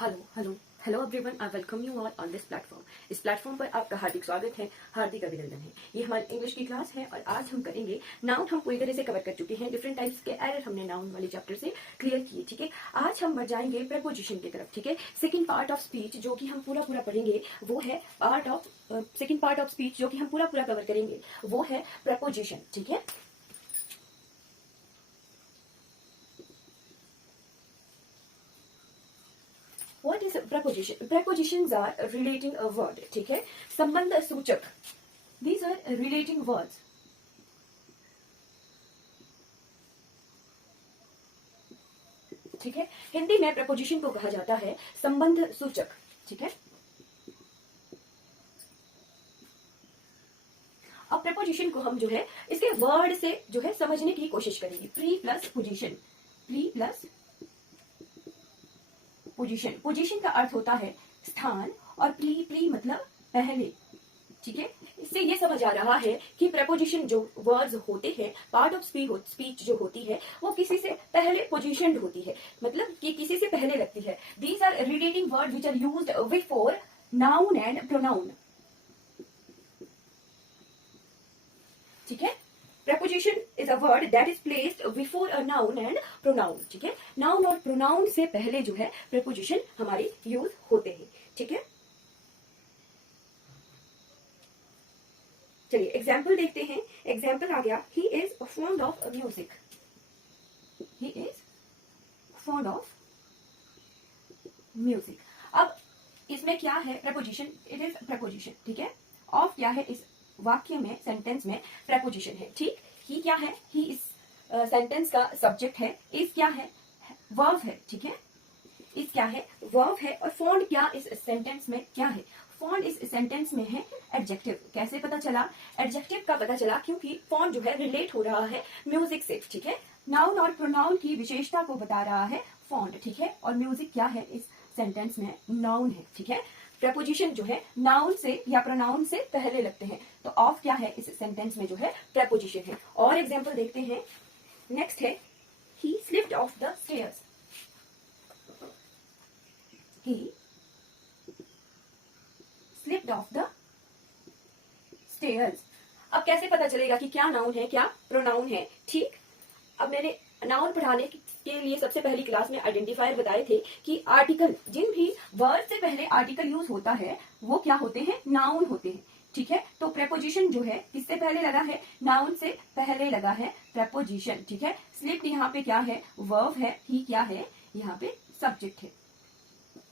Hello hello hello everyone, I welcome you all on this platform. इस platform पर आपका हार्दिक स्वागत है, हार्दिक अभिनंदन है। ये हमारी इंग्लिश की क्लास है और आज हम करेंगे नाउन। हम पूरी तरह से कवर कर चुके हैं, डिफरेंट टाइप्स के एरर हमने नाउन वाले चैप्टर से क्लियर किए। ठीक है, आज हम बढ़ जाएंगे प्रपोजिशन की तरफ। ठीक है, सेकंड पार्ट ऑफ स्पीच जो कि हम पूरा पढ़ेंगे वो है सेकंड पार्ट ऑफ स्पीच जो कि हम पूरा कवर करेंगे वो है प्रपोजिशन। ठीक है, What is a preposition? Prepositions are relating a word. ठीक है, संबंध सूचक। These are relating words. ठीक है, हिंदी में प्रपोजिशन को कहा जाता है संबंध सूचक। ठीक है, अब प्रपोजिशन को हम जो है इसके वर्ड से जो है समझने की कोशिश करेंगे। Pre plus position, pre plus position. Position का अर्थ होता है स्थान और प्री मतलब पहले। ठीक है, इससे ये समझ आ रहा है कि प्रपोजिशन जो वर्ड्स होते हैं, पार्ट ऑफ स्पीच जो होती है वो किसी से पहले पोजीशनड होती है, मतलब कि किसी से पहले लगती है। These are relating word which are used before noun and pronoun. ठीक है, preposition is a word that is placed before a noun and pronoun. ठीक है, नाउन और प्रोनाउन से पहले जो है preposition हमारे यूज होते हैं। ठीक है, चलिए एग्जाम्पल देखते हैं। एग्जाम्पल आ गया, he is fond of music. he is fond of music. अब इसमें क्या है preposition? it is preposition. ठीक है, of क्या है इस वाक्य में, सेंटेंस में preposition है। ठीक, ही क्या है, ही इस सेंटेंस का सब्जेक्ट है। इस क्या है, वर्ब है। ठीक है, इस क्या है, वर्ब है। और फॉन्ड क्या इस सेंटेंस में क्या है, फॉन्ड इस सेंटेंस में है एडजेक्टिव। कैसे पता चला, एडजेक्टिव का पता चला क्योंकि फॉन्ड जो है रिलेट हो रहा है म्यूजिक से। ठीक है, नाउन और प्रोनाउन की विशेषता को बता रहा है फॉन्ड। ठीक है, और म्यूजिक क्या है इस सेंटेंस में, नाउन है। ठीक है, प्रपोजिशन जो है नाउन से या प्रोनाउन से पहले लगते हैं, तो ऑफ क्या है इस सेंटेंस में जो है प्रपोजिशन है। और एग्जांपल देखते हैं। नेक्स्ट है, ही slipped of the stairs. He slipped of the stairs. अब कैसे पता चलेगा कि क्या नाउन है क्या प्रोनाउन है? ठीक, अब मैंने नाउन पढ़ाने के लिए सबसे पहली क्लास में आइडेंटिफायर बताए थे कि आर्टिकल, जिन भी वर्ड से पहले आर्टिकल यूज होता है वो क्या होते हैं, नाउन होते हैं। ठीक है, तो प्रेपोजिशन जो है किससे पहले लगा है, नाउन से पहले लगा है प्रेपोजिशन। ठीक है, स्लिप्ड यहाँ पे क्या है, वर्ब है। ही क्या है, यहाँ पे सब्जेक्ट है।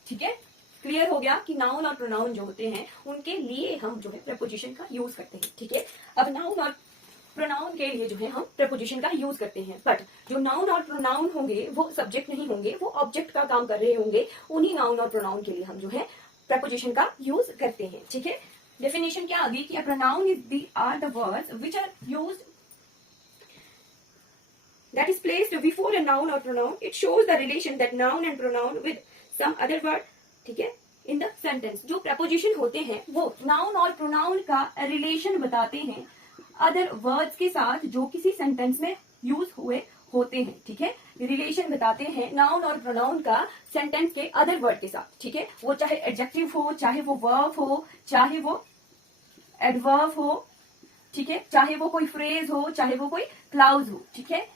ठीक है, क्लियर हो गया कि नाउन और प्रोनाउन जो होते हैं उनके लिए हम जो है प्रेपोजिशन का यूज करते हैं। ठीक है, अब नाउन और प्रोनाउन के लिए जो है हम प्रपोजिशन का यूज करते हैं, बट जो नाउन और प्रोनाउन होंगे वो सब्जेक्ट नहीं होंगे, वो ऑब्जेक्ट का काम कर रहे होंगे। उन्हीं नाउन और प्रोनाउन के लिए हम जो है प्रपोजिशन का यूज करते हैं। ठीक है, डेफिनेशन क्या आ गई कि pronoun is the are the words which are used that is placed before a noun or pronoun. It shows the relation that noun and pronoun with some other word. ठीक है, in the sentence जो preposition होते हैं वो noun और pronoun का relation बताते हैं अदर वर्ड्स के साथ जो किसी सेंटेंस में यूज हुए होते हैं। ठीक है, रिलेशन बताते हैं नाउन और प्रोनाउन का सेंटेंस के अदर वर्ड के साथ। ठीक है, वो चाहे एडजेक्टिव हो, चाहे वो वर्ब हो, चाहे वो एडवर्ब हो। ठीक है, चाहे वो कोई फ्रेज हो, चाहे वो कोई क्लाउज हो। ठीक है,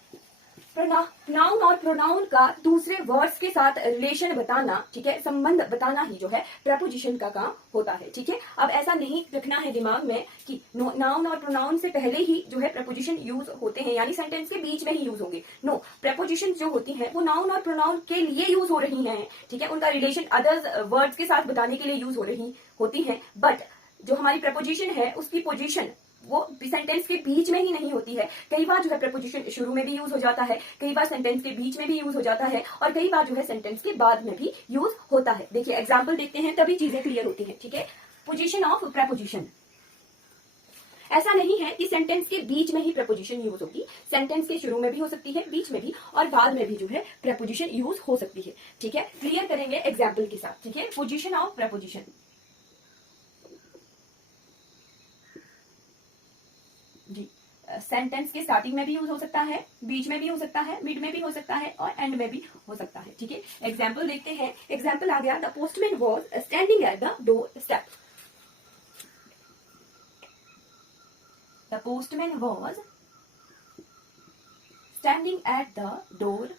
नाउन और प्रोनाउन का दूसरे वर्ड्स के साथ रिलेशन बताना, ठीक है, संबंध बताना ही जो है प्रपोजिशन का काम होता है। ठीक है, अब ऐसा नहीं रखना है दिमाग में कि नाउन और प्रोनाउन से पहले ही जो है प्रपोजिशन यूज होते हैं, यानी सेंटेंस के बीच में ही यूज होंगे। नो, प्रपोजिशन जो होती है वो नाउन और प्रोनाउन के लिए यूज हो रही है। ठीक है, उनका रिलेशन अदर वर्ड्स के साथ बताने के लिए यूज हो रही होती है, बट जो हमारी प्रपोजिशन है उसकी पोजिशन वो सेंटेंस के बीच में ही नहीं होती है। कई बार जो है प्रपोजिशन शुरू में भी यूज हो जाता है, कई बार सेंटेंस के बीच में भी यूज हो जाता है, और कई बार जो है सेंटेंस के बाद में भी यूज होता है। देखिए एग्जांपल देखते हैं, तभी चीजें क्लियर होती हैं। ठीक है, पोजीशन ऑफ प्रपोजिशन। ऐसा नहीं है कि सेंटेंस के बीच में ही प्रपोजिशन यूज होगी, सेंटेंस के शुरू में भी हो सकती है, बीच में भी, और बाद में भी जो है प्रपोजिशन यूज हो सकती है। ठीक है, क्लियर करेंगे एग्जाम्पल के साथ। ठीक है, पोजीशन ऑफ प्रपोजिशन। जी, सेंटेंस के स्टार्टिंग में भी यूज हो सकता है, बीच में भी हो सकता है, मिड में भी हो सकता है और एंड में भी हो सकता है। ठीक है, एग्जाम्पल देखते हैं। एग्जाम्पल आ गया, the postman was standing at the door step. The postman was standing at the door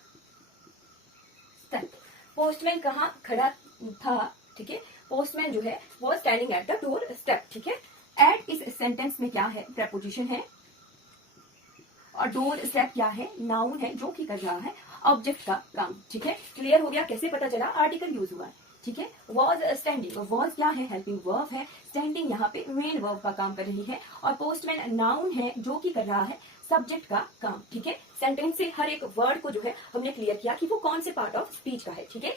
step. Postman कहाँ खड़ा था? ठीक है, पोस्टमैन जो है वो standing at the door step. ठीक है, एट इस सेंटेंस में क्या है? प्रेपोजिशन है। और डोर स्टेप क्या है? नाउन है जो कि कर रहा है ऑब्जेक्ट का काम। ठीक है, क्लियर हो गया? कैसे पता चला? आर्टिकल यूज हुआ है। ठीक है, वॉज स्टैंडिंग, वॉज क्या है? हेल्पिंग वर्ब है। स्टैंडिंग यहाँ पे मेन वर्ब का काम कर रही है और पोस्टमैन नाउन है जो कि कर रहा है सब्जेक्ट का काम। ठीक है, सेंटेंस से हर एक वर्ड को जो है हमने क्लियर किया कि वो कौन से पार्ट ऑफ स्पीच का है। ठीक है,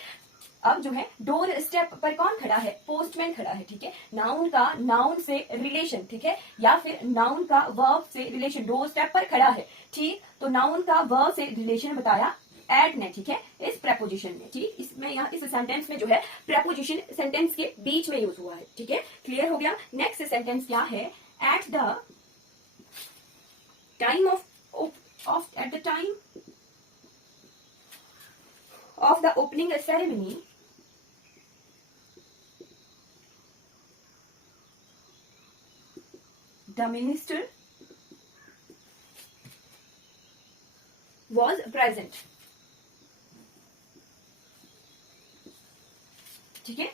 अब जो है डोर स्टेप पर कौन खड़ा है? पोस्टमैन खड़ा है। ठीक है, नाउन का नाउन से रिलेशन, ठीक है, या फिर नाउन का वर्ब से रिलेशन डोर स्टेप पर खड़ा है। ठीक, तो नाउन का वर्ब से रिलेशन बताया एट ने। ठीक है, इस प्रेपोजिशन में। ठीक, इसमें यहाँ इस सेंटेंस में जो है प्रेपोजिशन सेंटेंस के बीच में यूज हुआ है। ठीक है, क्लियर हो गया? नेक्स्ट सेंटेंस क्या है? At the time at the time of the opening ceremony, the minister was present। ठीक है,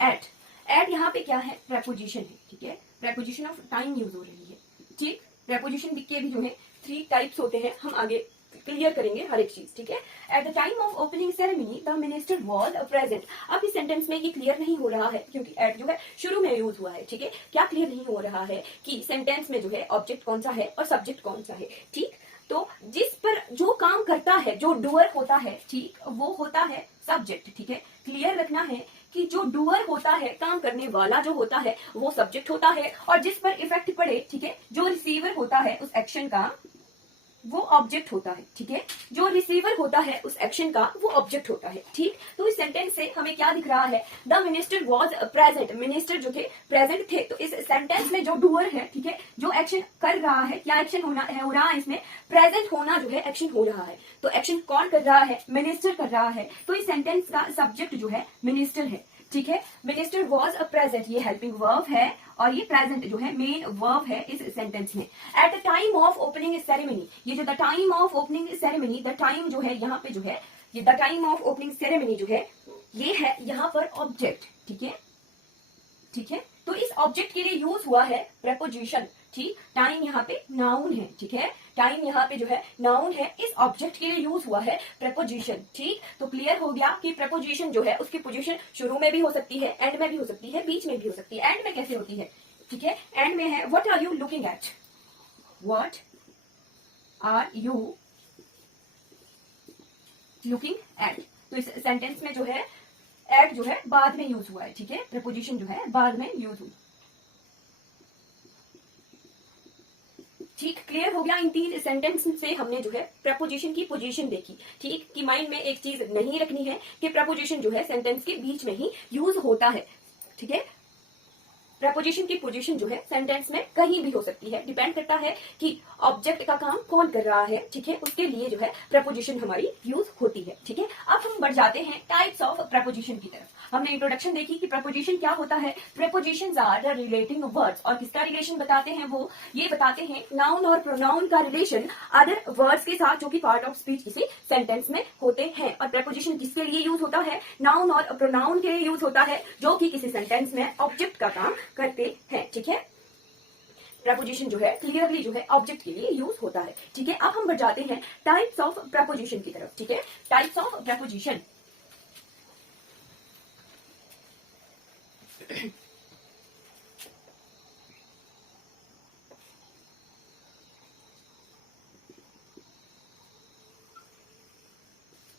एट यहाँ पे क्या है? प्रेपोजिशन है। ठीक है, प्रेपोजिशन ऑफ टाइम यूज हो रही है। ठीक, प्रेपोजिशन के भी जो है 3 टाइप्स होते हैं, हम आगे क्लियर करेंगे हर एक चीज। ठीक है, at the time of opening ceremony the minister was present. अब इस सेंटेंस में ये क्लियर नहीं हो रहा है क्योंकि एट जो है शुरू में यूज हुआ है। ठीक है, क्या क्लियर नहीं हो रहा है कि सेंटेंस में जो है ऑब्जेक्ट कौन सा है और सब्जेक्ट कौन सा है। ठीक, तो जिस पर जो काम करता है, जो डूअर होता है, ठीक, वो होता है सब्जेक्ट। ठीक है, क्लियर रखना है कि जो डूअर होता है, काम करने वाला जो होता है, वो सब्जेक्ट होता है और जिस पर इफेक्ट पड़े, ठीक है, जो रिसीवर होता है उस एक्शन का, वो ऑब्जेक्ट होता है। ठीक है, जो रिसीवर होता है उस एक्शन का, वो ऑब्जेक्ट होता है। ठीक, तो इस सेंटेंस से हमें क्या दिख रहा है? The minister was present. Minister जो थे प्रेजेंट थे। तो इस सेंटेंस में जो डूअर है, ठीक है, जो एक्शन कर रहा है, क्या एक्शन हो रहा है? इसमें प्रेजेंट होना जो है एक्शन हो रहा है। तो एक्शन कौन कर रहा है? मिनिस्टर कर रहा है। तो इस सेंटेंस का सब्जेक्ट जो है मिनिस्टर है। ठीक है, मिनिस्टर वॉज प्रेजेंट, ये हेल्पिंग वर्ब है और ये प्रेजेंट जो है मेन वर्ब है इस सेंटेंस में। At the time of opening ceremony, ये जो the time of opening ceremony, the time जो है यहाँ पे जो है, ये the time of opening ceremony जो है, ये है यहाँ पर ऑब्जेक्ट। ठीक है, ठीक है, तो इस ऑब्जेक्ट के लिए यूज हुआ है प्रेपोजिशन। ठीक, टाइम यहाँ पे नाउन है। ठीक है, टाइम यहाँ पे जो है नाउन है, इस ऑब्जेक्ट के लिए यूज हुआ है प्रेपोजिशन। ठीक, तो क्लियर हो गया कि प्रेपोजिशन जो है उसकी पोजीशन शुरू में भी हो सकती है, एंड में भी हो सकती है, बीच में भी हो सकती है। एंड में कैसे होती है? ठीक है, एंड में है what are you looking at, what are you looking at. तो इस सेंटेंस में जो है एट जो है बाद में यूज हुआ है। ठीक है, प्रेपोजिशन जो है बाद में यूज हुई। ठीक, क्लियर हो गया? इन 3 सेंटेंस से हमने जो है प्रपोजिशन की पोजीशन देखी। ठीक, कि माइंड में एक चीज नहीं रखनी है कि प्रपोजिशन जो है सेंटेंस के बीच में ही यूज होता है। ठीक है, प्रपोजिशन की पोजीशन जो है सेंटेंस में कहीं भी हो सकती है, डिपेंड करता है कि ऑब्जेक्ट का काम कौन कर रहा है। ठीक है, उसके लिए जो है प्रपोजिशन हमारी यूज होती है। ठीक है, अब हम बढ़ जाते हैं टाइप्स ऑफ प्रपोजिशन की तरफ। हमने इंट्रोडक्शन देखी कि प्रपोजिशन क्या होता है। Prepositions are the relating words, और किसका रिलेशन बताते हैं? वो ये बताते हैं नाउन और प्रोनाउन का रिलेशन अदर वर्ड्स के साथ जो कि पार्ट ऑफ स्पीच किसी सेंटेंस में होते हैं। और प्रपोजिशन किसके लिए यूज होता है? नाउन और प्रोनाउन के लिए यूज होता है जो कि किसी सेंटेंस में ऑब्जेक्ट का काम करते हैं। ठीक है, प्रपोजिशन जो है क्लियरली जो है ऑब्जेक्ट के लिए यूज होता है। ठीक है, अब हम बढ़ जाते हैं टाइप्स ऑफ प्रपोजिशन की तरफ। ठीक है, टाइप्स ऑफ प्रपोजिशन।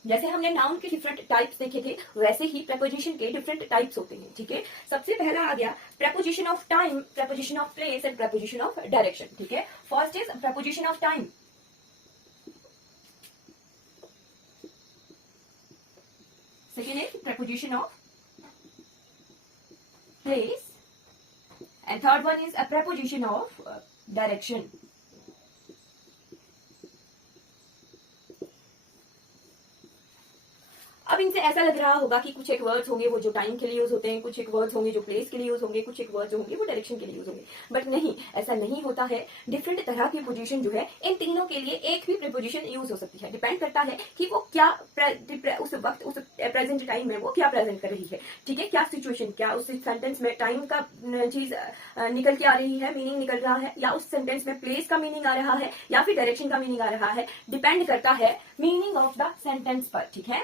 जैसे हमने नाउन के डिफरेंट टाइप्स देखे थे, वैसे ही प्रपोजिशन के डिफरेंट टाइप्स होते हैं। ठीक है, सबसे पहला आ गया preposition of time, preposition of place and preposition of direction. ठीक है, first is preposition of time. Second is preposition of place and third one is a preposition of direction. इनसे ऐसा लग रहा होगा कि कुछ एक वर्ड्स होंगे वो जो टाइम के लिए यूज होते हैं, कुछ एक वर्ड्स होंगे जो प्लेस के लिए यूज होंगे, कुछ एक वर्ड्स होंगे वो डायरेक्शन के लिए यूज होंगे, बट नहीं, ऐसा नहीं होता है। डिफरेंट तरह की पोजीशन जो है इन तीनों के लिए एक भी प्रीपोजिशन यूज हो सकती है। डिपेंड करता है कि वो क्या उस वक्त उस प्रेजेंट टाइम में वो क्या प्रेजेंट कर रही है, ठीक है, क्या सिचुएशन, क्या उस सेंटेंस में टाइम का चीज निकल के आ रही है, मीनिंग निकल रहा है, या उस सेंटेंस में प्लेस का मीनिंग आ रहा है, या फिर डायरेक्शन का मीनिंग आ रहा है। डिपेंड करता है मीनिंग ऑफ द सेंटेंस पर, ठीक है,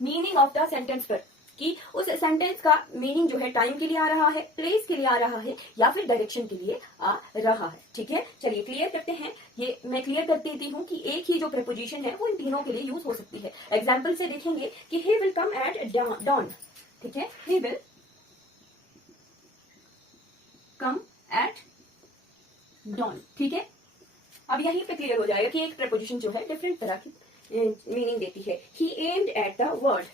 मीनिंग ऑफ द सेंटेंस पर, कि उस सेंटेंस का मीनिंग जो है टाइम के लिए आ रहा है, प्लेस के लिए आ रहा है, या फिर डायरेक्शन के लिए आ रहा है, ठीक है। चलिए क्लियर करते हैं, ये मैं क्लियर कर देती हूँ कि एक ही जो प्रीपोजिशन है वो इन तीनों के लिए यूज हो सकती है। एग्जाम्पल से देखेंगे कि he will come at dawn, ठीक है, he will come at dawn, ठीक है। अब यहीं पे क्लियर हो जाएगा कि एक प्रीपोजिशन जो है डिफरेंट तरह की मीनिंग देती है। He aimed at the word,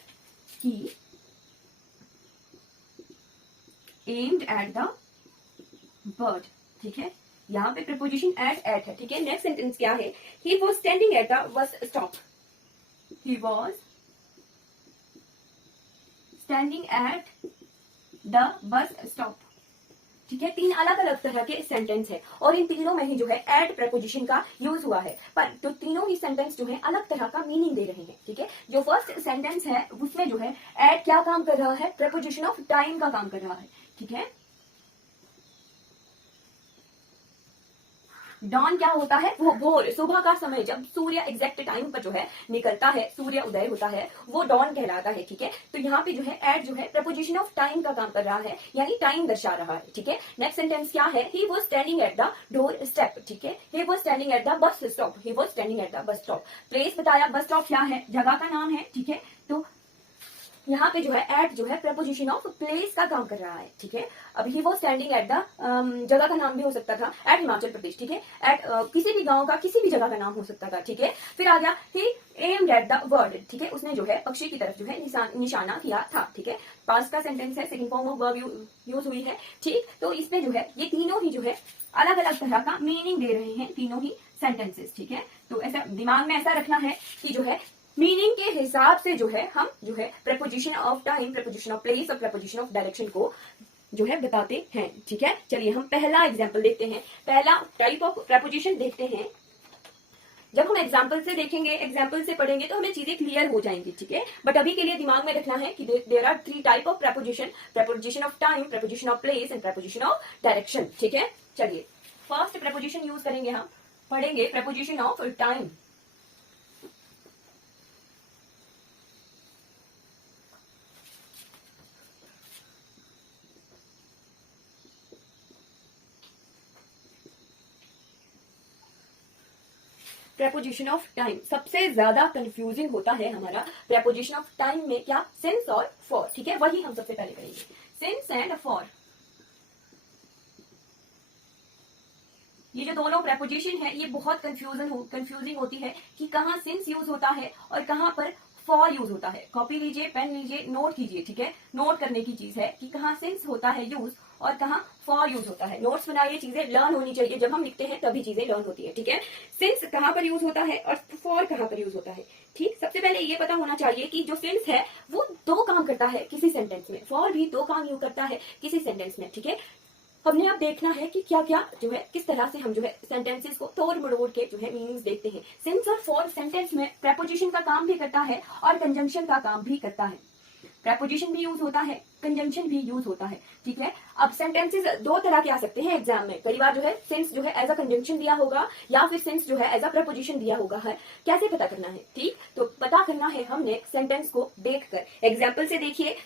he aimed at the bird, ठीक है, यहाँ पे प्रीपोजिशन एट है, ठीक है। नेक्स्ट सेंटेंस क्या है, he was standing at the bus stop, he was standing at the bus stop, ठीक है। तीन अलग अलग तरह के सेंटेंस है और इन तीनों में ही जो है एट प्रीपोजिशन का यूज हुआ है, पर तो तीनों ही सेंटेंस जो है अलग तरह का मीनिंग दे रहे हैं, ठीक है। जो फर्स्ट सेंटेंस है उसमें जो है एट क्या काम कर रहा है, प्रीपोजिशन ऑफ टाइम का काम कर रहा है, ठीक है। डॉन क्या होता है, वो भोर, सुबह का समय, जब सूर्य एग्जैक्ट टाइम पर जो है निकलता है, सूर्य उदय होता है, वो डॉन कहलाता है, ठीक है। तो यहाँ पे जो है एट जो है प्रपोजिशन ऑफ टाइम का काम कर रहा है, यानी टाइम दर्शा रहा है, ठीक है। नेक्स्ट सेंटेंस क्या है, he was standing at the door step, ठीक है, he was standing at the bus stop, he was standing at the bus stop. Place बताया, बस स्टॉप क्या है, जगह का नाम है, ठीक है। तो यहाँ पे जो है एट जो है प्रपोजिशन ऑफ प्लेस का काम कर रहा है, ठीक है। अब ही वो स्टैंडिंग एट द, जगह का नाम भी हो सकता था, एट हिमाचल प्रदेश, ठीक है। एट किसी भी गांव का किसी भी जगह का नाम हो सकता था, ठीक है। फिर आ गया ही एम्ड एट द वर्ड, ठीक है, उसने जो है पक्षी की तरफ जो है निशाना किया था, ठीक है। पास का सेंटेंस है, second form of verb use हुई है, ठीक। तो इसमें जो है ये तीनों ही जो है अलग अलग तरह का मीनिंग दे रहे हैं, तीनों ही सेंटेंसेस, ठीक है। तो ऐसा दिमाग में ऐसा रखना है कि जो है मीनिंग के हिसाब से जो है हम जो है preposition of time, preposition of place और प्रपोजिशन ऑफ डायरेक्शन को जो है बताते हैं, ठीक है। चलिए हम पहला एग्जाम्पल देखते हैं, पहला टाइप ऑफ प्रपोजिशन देखते हैं। जब हम एग्जाम्पल से देखेंगे, एग्जाम्पल से पढ़ेंगे तो हमें चीजें क्लियर हो जाएंगी, ठीक है। बट अभी के लिए दिमाग में रखना है कि there are three type of preposition, preposition of time, preposition of place and preposition of direction, ठीक है। चलिए फर्स्ट प्रपोजिशन यूज करेंगे, हम पढ़ेंगे preposition of time. Preposition of time सबसे ज्यादा कंफ्यूजिंग होता है हमारा प्रपोजिशन ऑफ टाइम में, क्या, सिंस और फॉर, ठीक है, वही हम सबसे पहले करेंगे, सिंस एंड फॉर। ये जो दोनों प्रपोजिशन है ये बहुत कंफ्यूजिंग होती है कि कहाँ सिंस यूज होता है और कहाँ पर फॉर यूज होता है। कॉपी लीजिए, पेन लीजिए, नोट कीजिए, ठीक है। नोट करने की चीज है कि कहाँ सिंस होता है यूज और कहाँ फॉर यूज होता है। नोट्स बनाइए, चीजें लर्न होनी चाहिए, जब हम लिखते हैं तभी चीजें लर्न होती है, ठीक है। सिंस कहाँ पर यूज होता है और फॉर कहाँ पर यूज होता है, ठीक। सबसे पहले ये पता होना चाहिए कि जो सिंस है वो दो काम करता है किसी सेंटेंस में, फॉर भी दो काम यूज करता है किसी सेंटेंस में, ठीक है। हमने अब देखना है कि क्या क्या जो है किस तरह से हम जो है सेंटेंसेस को तोड़ मरोड़ के जो है मीनिंग्स देखते हैं। सिंस और फॉर सेंटेंस में प्रपोजिशन का काम भी करता है और कंजंक्शन का काम भी करता है। प्रपोजिशन भी यूज होता है, कंजंक्शन भी यूज होता है, ठीक है। अब सेंटेंसेस दो तरह के आ सकते हैं एग्जाम में, कई बार जो है सिंस जो है एज अ कंजंक्शन दिया होगा या फिर सिंस जो है एज अ प्रपोजिशन दिया होगा है। कैसे पता करना है, ठीक, तो पता करना है हमने सेंटेंस को देखकर। एग्जाम्पल से देखिए,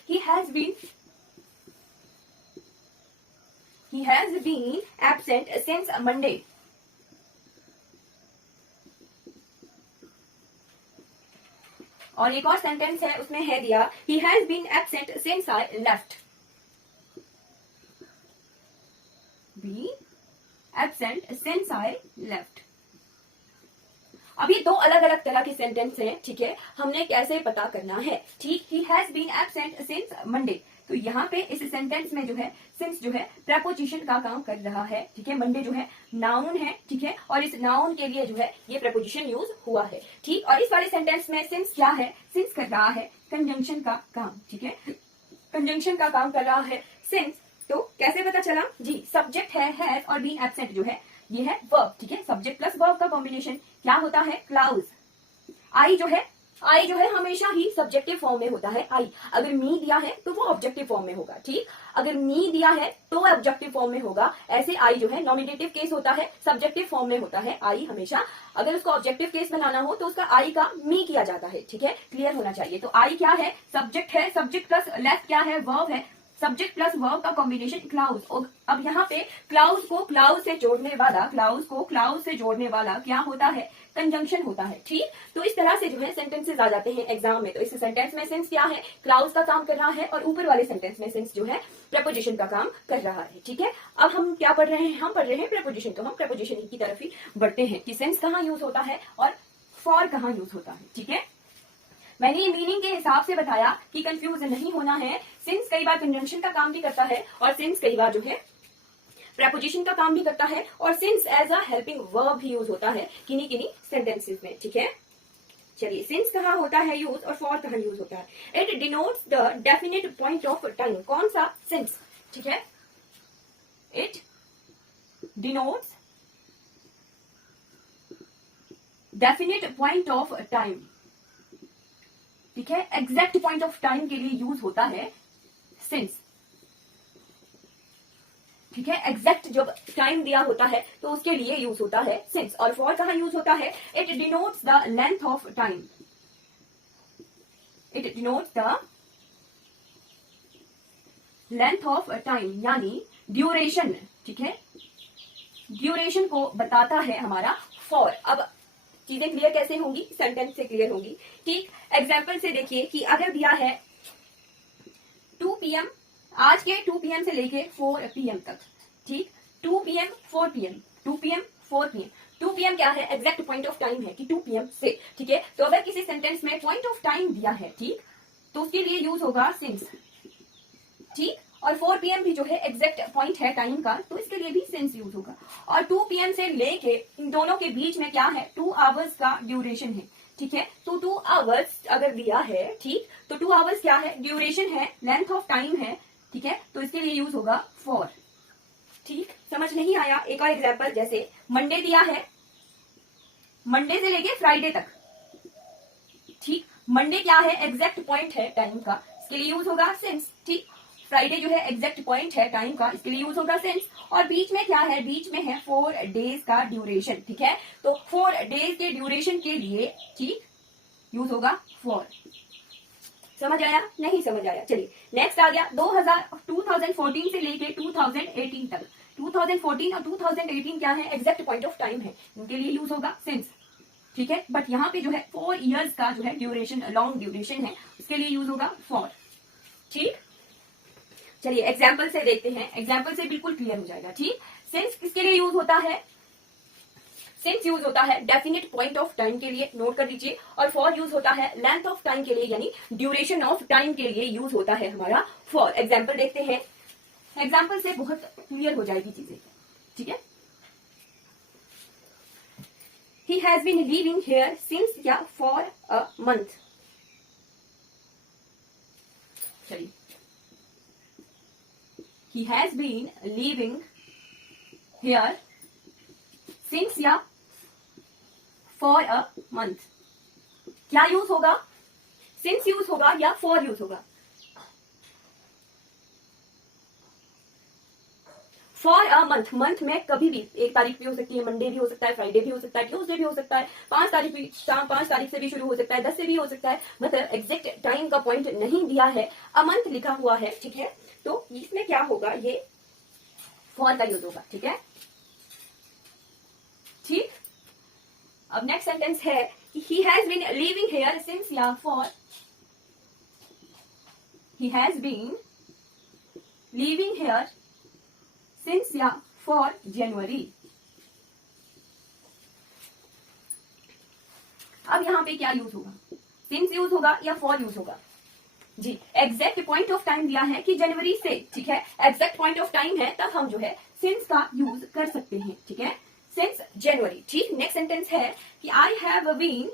He has been absent since Monday. और एक और सेंटेंस है, उसमें है दिया He has been absent since I left. Been absent since I left. अब ये दो अलग अलग तरह के सेंटेंस हैं, ठीक है, हमने कैसे पता करना है, ठीक। He has been absent since Monday, तो यहाँ पे इस सेंटेंस में जो है सिंस जो है प्रेपोजिशन का काम कर रहा है, ठीक है। मंडे जो है नाउन है, ठीक है, और इस नाउन के लिए जो है ये प्रेपोजिशन यूज हुआ है, ठीक। और इस वाले सेंटेंस में सिंस क्या है, सिंस कर रहा है कंजंक्शन का काम, ठीक है, कंजंक्शन का काम कर रहा है सिंस। तो कैसे पता चला जी, सब्जेक्ट है हैज और बीन एब्सेंट जो है ये है वर्ब, ठीक है, सब्जेक्ट प्लस वर्ब का कॉम्बिनेशन क्या होता है, क्लाउज। आई जो है हमेशा ही सब्जेक्टिव फॉर्म में होता है। आई अगर मी दिया है तो वो ऑब्जेक्टिव फॉर्म में होगा, ठीक। अगर मी दिया है तो ऑब्जेक्टिव फॉर्म में होगा। ऐसे आई जो है नॉमिनेटिव केस होता है, सब्जेक्टिव फॉर्म में होता है आई हमेशा। अगर उसको ऑब्जेक्टिव केस बनाना हो तो उसका आई का मी किया जाता है, ठीक है, क्लियर होना चाहिए। तो आई क्या है, सब्जेक्ट है, सब्जेक्ट प्लस लेफ्ट क्या है, वर्ब है, सब्जेक्ट प्लस वर्ब का कॉम्बिनेशन क्लाउज। और अब यहाँ पे क्लाउज को क्लाउज से जोड़ने वाला क्या होता है, कंजंक्शन होता है, ठीक। तो इस तरह से जो है सेंटेंसेस आ जाते हैं एग्जाम में। तो इस सेंटेंस में सेंस क्या है, क्लाउज का काम कर रहा है, और ऊपर वाले सेंटेंस में सेंस जो है प्रेपोजिशन का काम कर रहा है, ठीक है। अब हम क्या पढ़ रहे हैं, हम पढ़ रहे हैं प्रेपोजिशन। तो हम प्रेपोजिशन की तरफ ही बढ़ते हैं कि सेंस कहाँ यूज होता है और फॉर कहाँ यूज होता है, ठीक है। मैंने ये मीनिंग के हिसाब से बताया कि कंफ्यूज नहीं होना है। सिंस कई बार कंजंक्शन का काम भी करता है, और सिंस कई बार जो है प्रेपोजिशन का काम भी करता है, और since as a helping verb भी यूज होता है किन्हीं किन्हीं सेंटेंसेस में, ठीक है। चलिए, सिंस कहाँ होता है यूज और फॉर कहाँ यूज होता है। It denotes the definite point of time. कौन सा, सिंस, ठीक है। It denotes definite point of time, ठीक है, एग्जैक्ट पॉइंट ऑफ टाइम के लिए यूज होता है सिंस, ठीक है। एग्जैक्ट जब टाइम दिया होता है तो उसके लिए यूज होता है सिंस। और फॉर कहाँ यूज होता है, it denotes the length of time, it denotes the length of time यानी ड्यूरेशन, ठीक है, ड्यूरेशन को बताता है हमारा फॉर। अब चीजें क्लियर कैसे होंगी, सेंटेंस से क्लियर होंगी, ठीक। एग्जाम्पल से देखिए कि अगर दिया है 2 PM, आज के 2 PM से लेके 4 PM तक, ठीक, 2 PM 4 PM, 2 PM 4 PM। 2 PM क्या है, एग्जैक्ट पॉइंट ऑफ टाइम है कि 2 PM से, ठीक है। तो अगर किसी सेंटेंस में पॉइंट ऑफ टाइम दिया है, ठीक, तो उसके लिए यूज होगा सिंस, ठीक। और 4 PM भी जो है एग्जैक्ट पॉइंट है टाइम का, तो इसके लिए भी सिंस यूज होगा। और 2 PM से लेके इन दोनों के बीच में क्या है, 2 आवर्स का ड्यूरेशन है, ठीक है। तो 2 आवर्स अगर दिया है, ठीक, तो 2 आवर्स क्या है, ड्यूरेशन है, लेंथ ऑफ टाइम है, ठीक है। तो इसके लिए यूज होगा फॉर, ठीक। समझ नहीं आया, एक और एग्जाम्पल, जैसे मंडे दिया है, मंडे से लेके फ्राइडे तक, ठीक। मंडे क्या है, एग्जैक्ट पॉइंट है टाइम का, इसके लिए यूज होगा सिंस, ठीक। फ्राइडे जो है एग्जैक्ट पॉइंट है टाइम का, इसके लिए यूज होगा सिंस। और बीच में क्या है, बीच में है 4 डेज का ड्यूरेशन, ठीक है। तो 4 डेज के ड्यूरेशन के लिए, ठीक, यूज होगा फॉर। समझ आया, नहीं समझ आया। चलिए नेक्स्ट आ गया 2014 से लेके 2018 तक। 2014 और 2018 क्या है, एग्जैक्ट पॉइंट ऑफ टाइम है, इनके लिए यूज होगा सिंस, ठीक है। बट यहाँ पे जो है 4 इयर्स का जो है ड्यूरेशन, लॉन्ग ड्यूरेशन है, उसके लिए यूज होगा फॉर, ठीक। चलिए एग्जाम्पल से देखते हैं, एग्जाम्पल से बिल्कुल क्लियर हो जाएगा, ठीक। सिंस किसके लिए यूज होता है, सिंस यूज होता है डेफिनेट पॉइंट ऑफ टाइम के लिए, नोट कर दीजिए। और फॉर यूज होता है लेंथ ऑफ टाइम के लिए, यानी ड्यूरेशन ऑफ टाइम के लिए यूज होता है हमारा फॉर। एग्जाम्पल देखते हैं, एग्जाम्पल से बहुत क्लियर हो जाएगी चीजें, ठीक है। He has been living here since या फॉर अ मंथ। चलिए, he has been living here since या for a month। क्या यूज होगा, since यूज होगा या for यूज होगा, फॉर अ मंथ। मंथ में कभी भी 1 तारीख भी हो सकती है, मंडे भी हो सकता है, फ्राइडे भी हो सकता है, ट्यूसडे भी हो सकता है, 5 तारीख भी, शाम 5 तारीख से भी शुरू हो सकता है, 10 से भी हो सकता है। मतलब एग्जैक्ट टाइम का पॉइंट नहीं दिया है, अ मंथ लिखा हुआ है, ठीक है। तो इसमें क्या होगा, ये फॉर का यूज होगा, ठीक है, ठीक। अब नेक्स्ट सेंटेंस है he has been living here since या for, he has been living here since या फॉर जनवरी। अब यहाँ पे क्या यूज होगा, सिंस यूज होगा या फॉर यूज होगा जी। एग्जैक्ट पॉइंट ऑफ टाइम दिया है कि जनवरी से, ठीक है, एग्जैक्ट पॉइंट ऑफ टाइम है, तब हम जो है सिंस का यूज कर सकते हैं, ठीक है, सिंस जनवरी। ठीक, नेक्स्ट सेंटेंस है कि I have been,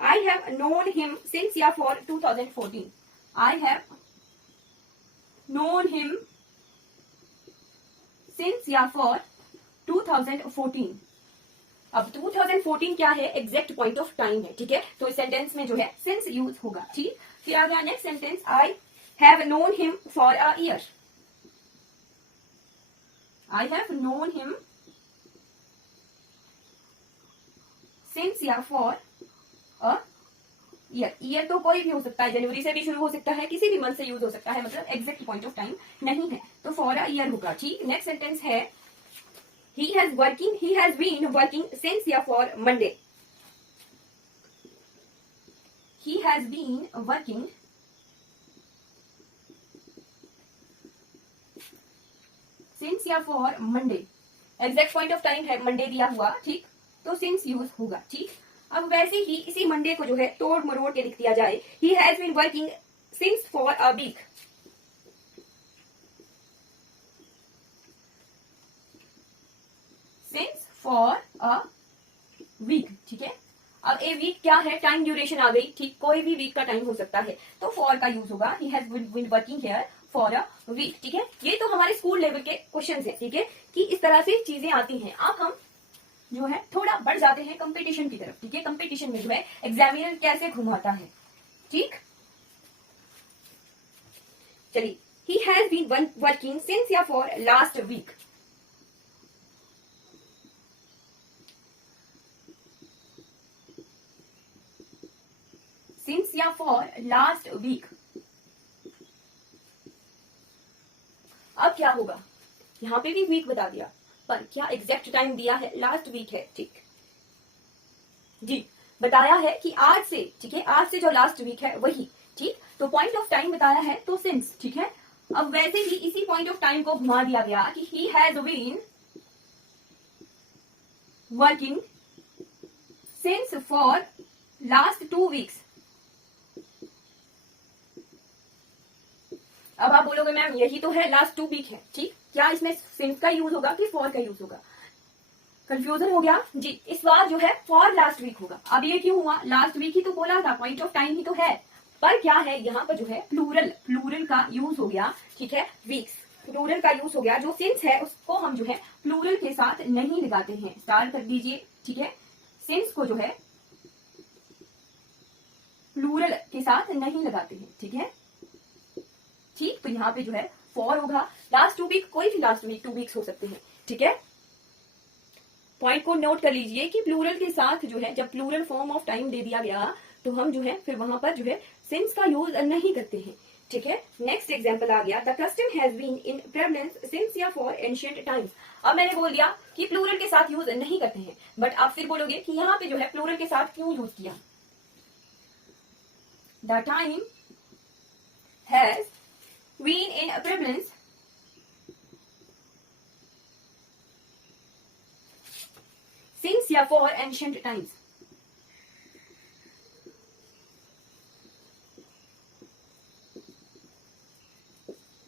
I have known him since या for 2014. I have known him since या for 2014. अब 2014 क्या है, एग्जैक्ट पॉइंट ऑफ टाइम है, ठीक है, तो इस सेंटेंस में जो है सिंस यूज होगा। ठीक, फिर आ गया next sentence, I have known him for a year. I have known him since या फॉर अ ईयर। ईयर तो कोई भी हो सकता है, जनवरी से भी शुरू हो सकता है, किसी भी मंथ से यूज हो सकता है, मतलब एग्जैक्ट पॉइंट ऑफ टाइम नहीं है, तो फॉर अ ईयर होगा। ठीक, नेक्स्ट सेंटेंस है he has been working since या for Monday. He has been working since या for Monday. Exact point of time है, मंडे दिया हुआ, ठीक, तो सिंस यूज होगा। ठीक, अब वैसे ही इसी मंडे को जो है तोड़ मरोड़ के लिख दिया जाए, he has been working since for a week. Since for a week, ठीक है। अब ए वीक क्या है, टाइम ड्यूरेशन आ गई, ठीक, कोई भी वीक का टाइम हो सकता है, तो फॉर का यूज होगा, he has been working here for a week. ठीक है, ये तो हमारे स्कूल लेवल के क्वेश्चंस हैं, ठीक है, कि इस तरह से चीजें आती हैं। अब हम जो है थोड़ा बढ़ जाते हैं कंपटीशन की तरफ, ठीक है, कंपटीशन में जो है एग्जामिनर कैसे घुमाता है। ठीक, चलिए, he has been working since या फॉर लास्ट वीक। सिंस या फॉर लास्ट वीक। अब क्या होगा, यहां पे भी वीक बता दिया, पर क्या एग्जैक्ट टाइम दिया है, लास्ट वीक है, ठीक जी, बताया है कि आज से, ठीक है, आज से जो लास्ट वीक है वही, ठीक, तो पॉइंट ऑफ टाइम बताया है, तो सिंस, ठीक है। अब वैसे ही इसी पॉइंट ऑफ टाइम को घुमा दिया गया कि he has been working since for last 2 weeks. अब आप बोलोगे मैम यही तो है, लास्ट 2 वीक है, ठीक, क्या इसमें सिंस का यूज होगा कि फॉर का यूज होगा, कंफ्यूजन हो गया जी। इस बार जो है फॉर लास्ट वीक होगा। अब ये क्यों हुआ, लास्ट वीक ही तो बोला था, पॉइंट ऑफ टाइम ही तो है, पर क्या है यहाँ पर जो है प्लूरल का यूज हो गया, ठीक है, वीक्स, प्लूरल का यूज हो गया, जो सिंस है उसको हम जो है प्लूरल के साथ नहीं लगाते हैं, स्टार कर दीजिए, ठीक है, सिंस को जो है प्लूरल के साथ नहीं लगाते हैं, ठीक है, ठीक, तो यहाँ पे जो है फॉर होगा, लास्ट 2 वीक, कोई भी लास्ट वीक 2 वीक्स हो सकते हैं, ठीक है। पॉइंट को नोट कर लीजिए कि प्लूरल के साथ जो है, जब प्लूरल फॉर्म ऑफ टाइम दे दिया गया तो हम जो है फिर वहां पर जो है सिंस का यूज नहीं करते हैं, ठीक है। नेक्स्ट एग्जांपल आ गया, the custom has been in prevalence since या फॉर एंशिएंट टाइम्स। अब मैंने बोल दिया कि प्लूरल के साथ यूज नहीं करते हैं, बट आप फिर बोलोगे कि यहाँ पे जो है प्लूरल के साथ क्यों यूज किया, the time has been in prevalence since या फॉर एंशिएंट टाइम्स।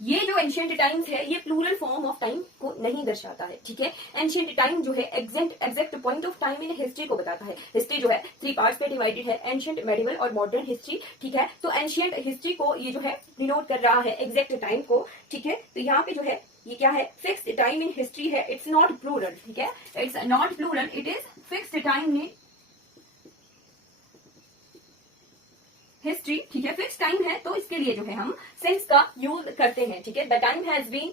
ये जो एंशिएंट टाइम्स है ये प्लूरल फॉर्म ऑफ टाइम को नहीं दर्शाता है, ठीक है। एंशिएंट टाइम जो है exact point of time in history को बताता है। हिस्ट्री जो है 3 पार्ट्स में डिवाइडेड है, एंशिएंट, मेडिवल और मॉडर्न हिस्ट्री, ठीक है। तो एंशिएंट हिस्ट्री को ये जो है डिनोट कर रहा है, एग्जैक्ट टाइम को, ठीक है। तो यहाँ पे जो है ये क्या है, फिक्स्ड टाइम इन हिस्ट्री है, इट्स नॉट प्लूरल, ठीक है, it's not plural, it is fixed time in history, ठीक है, फिक्स टाइम है, तो इसके लिए जो है हम सिंस का यूज करते हैं, ठीक है। The time has been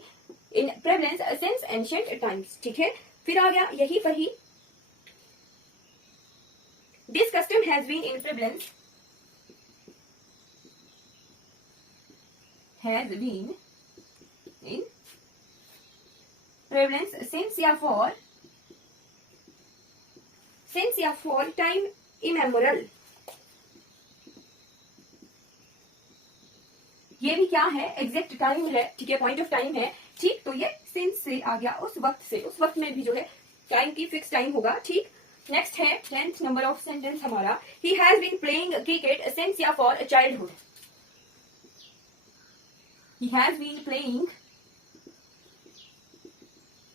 in prevalence since ancient times, ठीक है। फिर आ गया यही पर ही, this custom has been in prevalence, has been in prevalence since या फॉर टाइम इमेमोरल। ये भी क्या है, एग्जैक्ट टाइम है, ठीक है, पॉइंट ऑफ टाइम है, ठीक। तो ये सिंस से आ गया, उस वक्त से, उस वक्त में भी जो है टाइम की फिक्स टाइम होगा, ठीक। नेक्स्ट है 10th नंबर ऑफ सेंटेंस हमारा, he has been playing cricket since या for childhood. He has been playing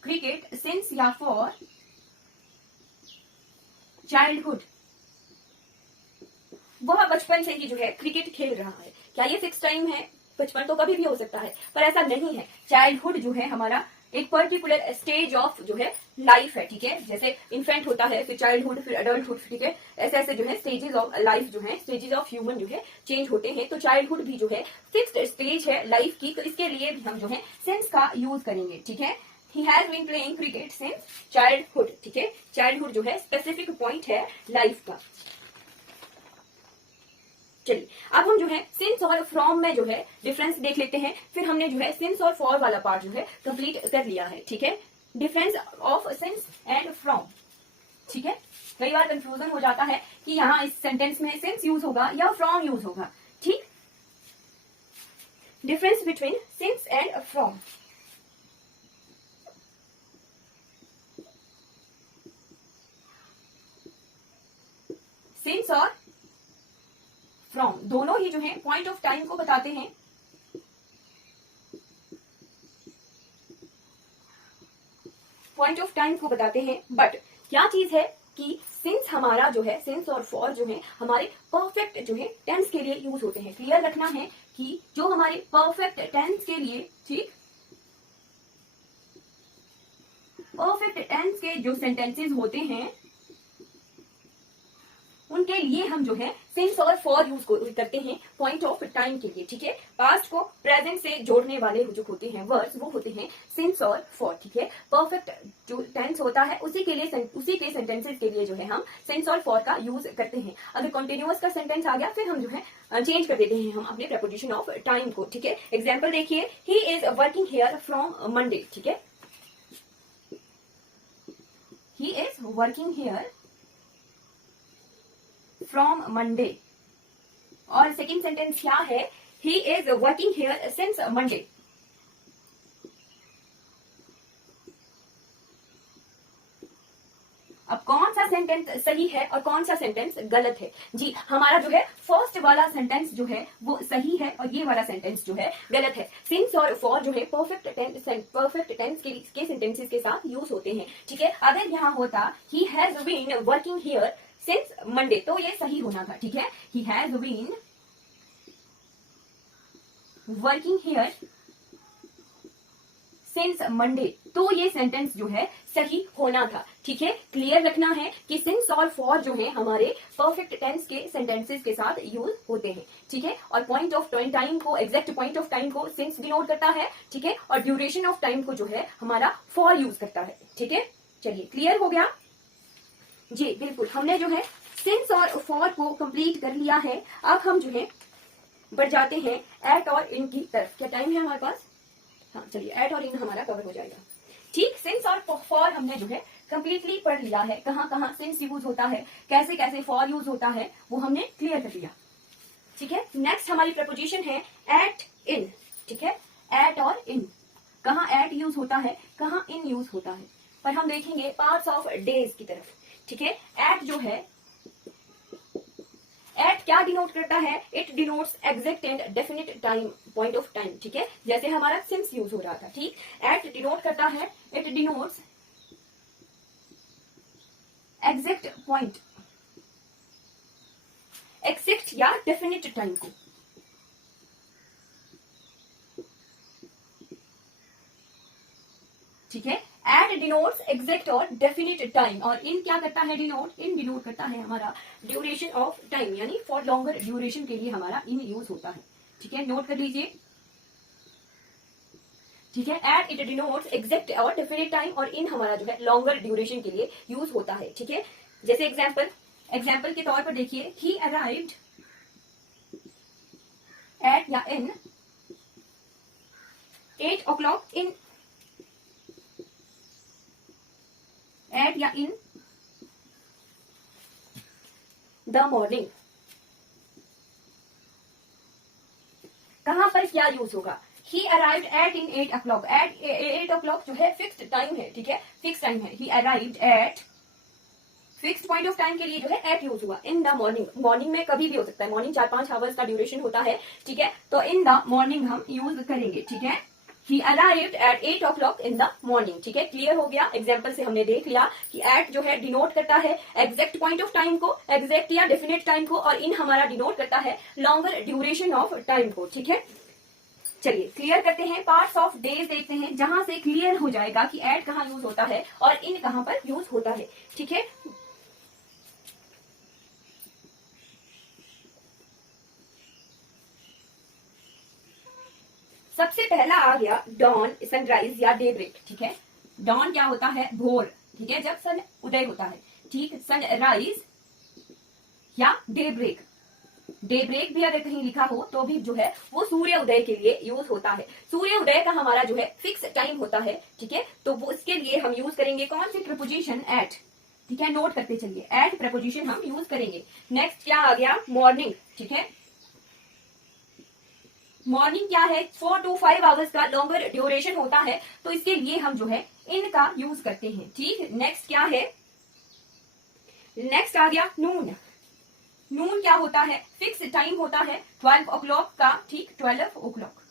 cricket since या फॉर चाइल्डहुड। वह बचपन से ही जो है क्रिकेट खेल रहा है। क्या ये फिक्स टाइम है? बचपन तो कभी भी हो सकता है, पर ऐसा नहीं है। चाइल्डहुड जो है हमारा एक पर्टिकुलर स्टेज ऑफ जो है लाइफ है, ठीक है। जैसे इन्फेंट होता है, फिर चाइल्डहुड, फिर अडल्टहुड, ठीक है। ऐसे ऐसे जो है स्टेजेस ऑफ लाइफ जो है, स्टेजेस ऑफ ह्यूमन जो है चेंज होते हैं। तो चाइल्डहुड भी जो है फिक्स्ड स्टेज है लाइफ की, तो इसके लिए भी हम जो है सिंस का यूज करेंगे, ठीक है। He has been playing cricket since childhood, ठीक है। चाइल्डहुड जो है स्पेसिफिक पॉइंट है लाइफ का। चलिए अब हम जो है सिंस और फ्रॉम में जो है डिफरेंस देख लेते हैं। फिर हमने जो है सिंस और फॉर वाला पार्ट जो है कंप्लीट कर लिया है, ठीक है। Difference of since and from, ठीक है। कई बार कंफ्यूजन हो जाता है कि यहाँ इस सेंटेंस में सिंस यूज होगा या फ्रॉम यूज होगा, ठीक। Difference between since and from. Since और फ्रॉम दोनों ही जो है पॉइंट ऑफ टाइम को बताते हैं। पॉइंट ऑफ टाइम को बताते हैं, बट क्या चीज है कि सिंस हमारा जो है, सिंस और फॉर जो है हमारे परफेक्ट जो है टेंस के लिए यूज होते हैं। क्लियर रखना है कि जो हमारे परफेक्ट टेंस के लिए, ठीक, परफेक्ट टेंस के जो सेंटेंसेस होते हैं उनके लिए हम जो है सिंस और फॉर यूज करते हैं पॉइंट ऑफ टाइम के लिए, ठीक है। पास्ट को प्रेजेंट से जोड़ने वाले जो होते हैं वर्ड्स वो होते हैं सिंस और फॉर, ठीक है। परफेक्ट जो टेंस होता है उसी के लिए, उसी के सेंटेंसेस के लिए जो है हम सिंस और फॉर का यूज करते हैं। अगर कॉन्टिन्यूअस का सेंटेंस आ गया फिर हम जो है चेंज कर देते हैं हम अपने प्रेपोजिशन ऑफ टाइम को, ठीक है। एग्जाम्पल देखिए, he is working here from Monday, ठीक है। He is working here from Monday. और सेकेंड सेंटेंस क्या है, he is working here since Monday. अब कौन सा सेंटेंस सही है और कौन सा सेंटेंस गलत है? जी हमारा जो है फर्स्ट वाला सेंटेंस जो है वो सही है और ये वाला सेंटेंस जो है गलत है। सिंस और फॉर जो है परफेक्ट टेंस के सेंटेंसेस के साथ यूज होते हैं, ठीक है। अगर यहाँ होता he has been working here since Monday तो ये सही होना था, ठीक है। He has been working here since Monday तो ये सेंटेंस जो है सही होना था, ठीक है। क्लियर रखना है कि सिंस और फॉर जो है हमारे परफेक्ट टेंस के सेंटेंसेस के साथ यूज होते हैं, ठीक है। और पॉइंट ऑफ टाइम को, एग्जैक्ट पॉइंट ऑफ टाइम को सिंस डिनोट करता है, ठीक है। और ड्यूरेशन ऑफ टाइम को जो है हमारा फॉर यूज करता है, ठीक है। चलिए क्लियर हो गया जी, बिल्कुल। हमने जो है सिंस और फॉर को कंप्लीट कर लिया है। अब हम जो है बढ़ जाते हैं एट और इन की तरफ। क्या टाइम है हमारे पास? हाँ चलिए, एट और इन हमारा कवर हो जाएगा, ठीक। सिंस और फॉर हमने जो है कंप्लीटली पढ़ लिया है। कहाँ कहाँ सिंस यूज होता है, कैसे कैसे फॉर यूज होता है, वो हमने क्लियर कर लिया, ठीक है। नेक्स्ट हमारी प्रपोजिशन है एट इन, ठीक है। एट और इन, कहाँ एट यूज होता है, कहाँ इन यूज होता है, पर हम देखेंगे पार्ट्स ऑफ डेज की तरफ, ठीक है। एट जो है, एट क्या डिनोट करता है? It denotes exact and definite time, point of time, ठीक है। जैसे हमारा सिंस यूज हो रहा था, ठीक। एट डिनोट करता है, it denotes exact point, exact या डेफिनिट टाइम को, ठीक है। एट डिनोट्स एग्जैक्ट और डेफिनिट टाइम। और इन क्या करता है? डिनोट, इन डिनोट करता है हमारा ड्यूरेशन ऑफ टाइम, यानी फॉर लॉन्गर ड्यूरेशन के लिए हमारा इन यूज होता है, ठीक है। नोट कर लीजिए, ठीक है। एट इट डिनोट्स एग्जैक्ट और डेफिनिट टाइम, और इन हमारा जो है लॉन्गर ड्यूरेशन के लिए यूज होता है, ठीक है। जैसे एग्जाम्पल के तौर पर देखिए, ही अराइव्ड एट या इन 8 o'clock इन, एट या इन द मॉर्निंग। कहां पर क्या यूज होगा? He arrived at in 8 o'clock, at 8 o'clock जो है फिक्स्ड टाइम है, ठीक है, फिक्स टाइम है। ही arrived eight, fix point of time के लिए जो है एट यूज हुआ। इन द मॉर्निंग, मॉर्निंग में कभी भी हो सकता है, मॉर्निंग 4-5 आवर्स का ड्यूरेशन होता है, ठीक है, तो इन द मॉर्निंग हम यूज करेंगे, ठीक है। He arrived at 8 o'clock in the morning, ठीक है, क्लियर हो गया। एग्जाम्पल से हमने देख लिया कि एट जो है डिनोट करता है एग्जैक्ट पॉइंट ऑफ टाइम को, एग्जैक्ट या डेफिनेट टाइम को, और इन हमारा डिनोट करता है लॉन्गर ड्यूरेशन ऑफ टाइम को, ठीक है। चलिए क्लियर करते हैं, पार्ट्स ऑफ डेज देखते हैं, जहां से क्लियर हो जाएगा कि एट कहाँ यूज होता है और इन कहां पर यूज होता है, ठीक है। सबसे पहला आ गया डॉन, सनराइज या डे ब्रेक, ठीक है। डॉन क्या होता है? भोर, ठीक है, जब सन उदय होता है, ठीक। सनराइज या डे ब्रेक, डे ब्रेक भी अगर कहीं लिखा हो तो भी जो है वो सूर्य उदय के लिए यूज होता है। सूर्य उदय का हमारा जो है फिक्स टाइम होता है, ठीक है, तो वो इसके लिए हम यूज करेंगे कौन सी प्रीपोजिशन? एट, ठीक है, नोट करते चलिए, एट प्रीपोजिशन हम यूज करेंगे। नेक्स्ट क्या आ गया? मॉर्निंग, ठीक है। मॉर्निंग क्या है? 4 to 5 आवर्स का लॉन्गर ड्यूरेशन होता है, तो इसके लिए हम जो है इनका यूज करते हैं, ठीक। नेक्स्ट क्या है? नेक्स्ट आ गया नून। नून क्या होता है? फिक्स टाइम होता है 12 o'clock का, ठीक, 12 o'clock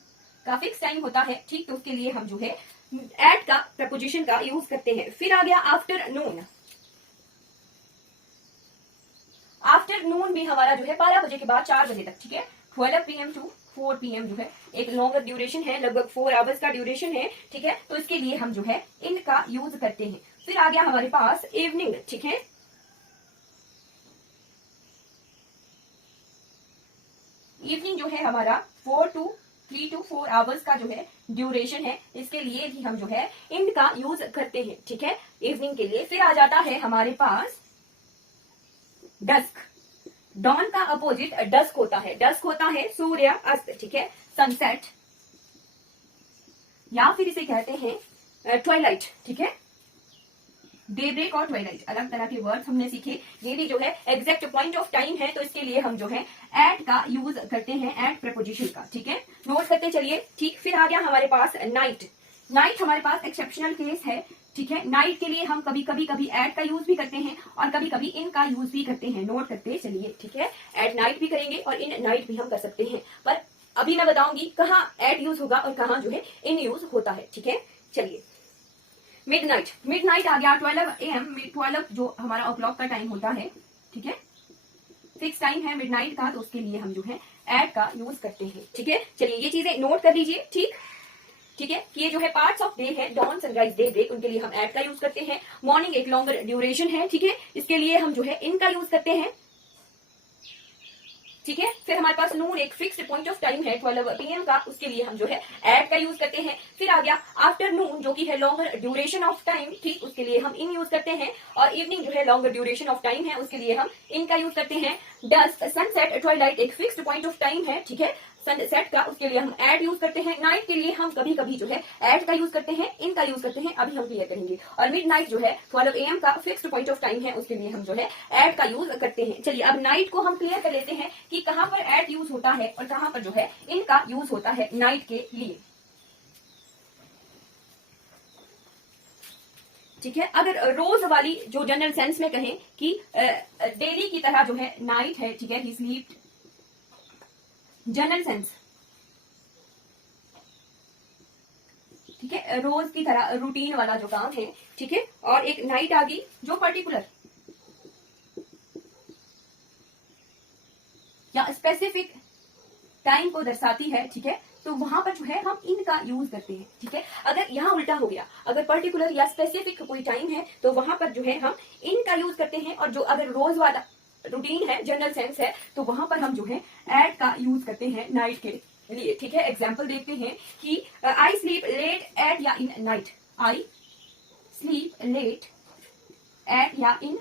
का फिक्स टाइम होता है, ठीक, तो उसके लिए हम जो है एट का प्रपोजिशन का यूज करते हैं। फिर आ गया आफ्टरनून। आफ्टरनून भी हमारा जो है 12 बजे के बाद 4 बजे तक, ठीक है, 12 PM to 4 PM जो है एक लॉन्गर ड्यूरेशन है, लगभग 4 आवर्स का ड्यूरेशन है, ठीक है, तो इसके लिए हम जो है इनका यूज करते हैं। फिर आ गया हमारे पास इवनिंग, ठीक है। इवनिंग जो है हमारा 3 to 4 आवर्स का जो है ड्यूरेशन है, इसके लिए भी हम जो है इनका यूज करते हैं, ठीक है, इवनिंग के लिए। फिर आ जाता है हमारे पास डस्क। डॉन का अपोजिट डस्क होता है, डस्क होता है सूर्य अस्त, ठीक है, सनसेट, या फिर इसे कहते हैं ट्वाइलाइट, ठीक है। डे ब्रेक और ट्वाइलाइट अलग तरह के वर्ड्स हमने सीखे, ये भी जो है एग्जैक्ट पॉइंट ऑफ टाइम है, तो इसके लिए हम जो है एट का यूज करते हैं, एट प्रपोजिशन का, ठीक है, नोट करते चलिए, ठीक। फिर आ गया हमारे पास नाइट। नाइट हमारे पास एक्सेप्शनल केस है, ठीक है, नाइट के लिए हम कभी कभी एट का यूज भी करते हैं और कभी कभी इन का यूज भी करते हैं, नोट करते चलिए, ठीक है। एट नाइट भी करेंगे और इन नाइट भी हम कर सकते हैं, पर अभी मैं बताऊंगी कहाँ एट यूज होगा और कहाँ जो है इन यूज होता है, ठीक है। चलिए मिडनाइट, मिडनाइट आ गया 12 AM, 12 जो हमारा o'clock का टाइम होता है, ठीक है, फिक्स टाइम है मिडनाइट का, तो उसके लिए हम जो है एट का यूज करते हैं, ठीक है। चलिए ये चीजें नोट कर लीजिए, ठीक, ठीक है। ये जो है पार्ट्स ऑफ डे है, डॉन, सनराइज, डे ब्रेक, उनके लिए हम एट का यूज करते हैं। मॉर्निंग एक लॉन्गर ड्यूरेशन है, ठीक है, इसके लिए हम जो है इनका यूज करते हैं, ठीक है। फिर हमारे पास नून एक फिक्स्ड पॉइंट ऑफ टाइम है 12 PM का, उसके लिए हम जो है एट का यूज करते हैं। फिर आ गया आफ्टरनून जो कि है लॉन्गर ड्यूरेशन ऑफ टाइम, ठीक, उसके लिए हम इन यूज करते हैं। और इवनिंग जो है लॉन्गर ड्यूरेशन ऑफ टाइम है, उसके लिए हम इनका यूज करते हैं। डस्क, सनसेट, ट्वाइलाइट एक फिक्स्ड पॉइंट ऑफ टाइम है, ठीक है, सनसेट का, उसके लिए हम एट यूज करते हैं। नाइट के लिए हम कभी कभी जो है एट का यूज करते हैं, इनका यूज करते हैं, अभी हम क्लियर करेंगे। और मिडनाइट जो है 12 AM का फिक्स्ड पॉइंट ऑफ टाइम है, उसके लिए हम जो है एट का यूज करते हैं। चलिए अब नाइट को हम क्लियर कर लेते हैं कि कहां पर एट यूज होता है और कहां पर जो है इनका यूज होता है नाइट के लिए, ठीक है। अगर रोज वाली जो जनरल सेंस में कहें कि डेली की तरह जो है नाइट है, ठीक है, ही स्लीप, जनरल सेंस, ठीक है, रोज की तरह रूटीन वाला जो काम है, ठीक है। और एक नाइट आ गई जो पर्टिकुलर या स्पेसिफिक टाइम को दर्शाती है, ठीक है, तो वहां पर जो है हम इनका यूज करते हैं, ठीक है। अगर यहाँ उल्टा हो गया, अगर पर्टिकुलर या स्पेसिफिक कोई टाइम है तो वहां पर जो है हम इनका यूज करते हैं, और जो अगर रोज वाला रूटीन है, जनरल सेंस है, तो वहां पर हम जो है एट का यूज करते हैं नाइट के लिए, ठीक है। एग्जाम्पल देखते हैं कि आई स्लीप लेट एट या in night, I sleep late at या इन